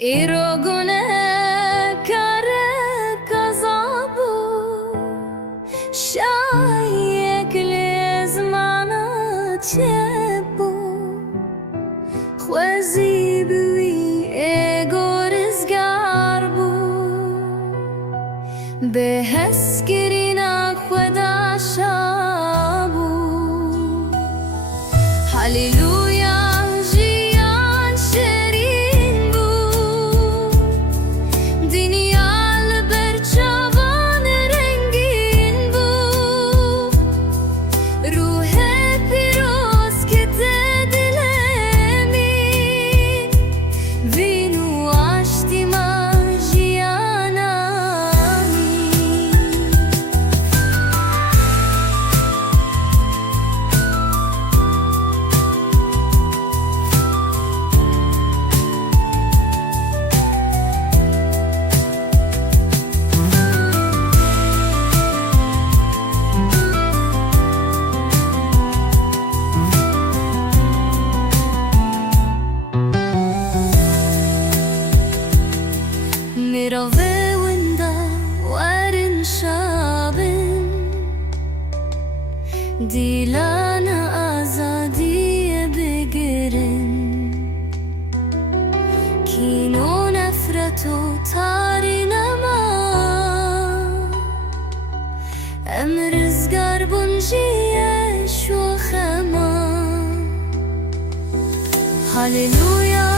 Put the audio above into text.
ایروگونه کاره کذابو شایک لزمانا چپو خوزی بوی اگورزگار بو به هسکرینا خدا شابو هلیلویا میروه وندا وارن شابن دیلان آزادی بگیرن کینو نفرت و تاری نما امرزگار بنجیش و خما هللویا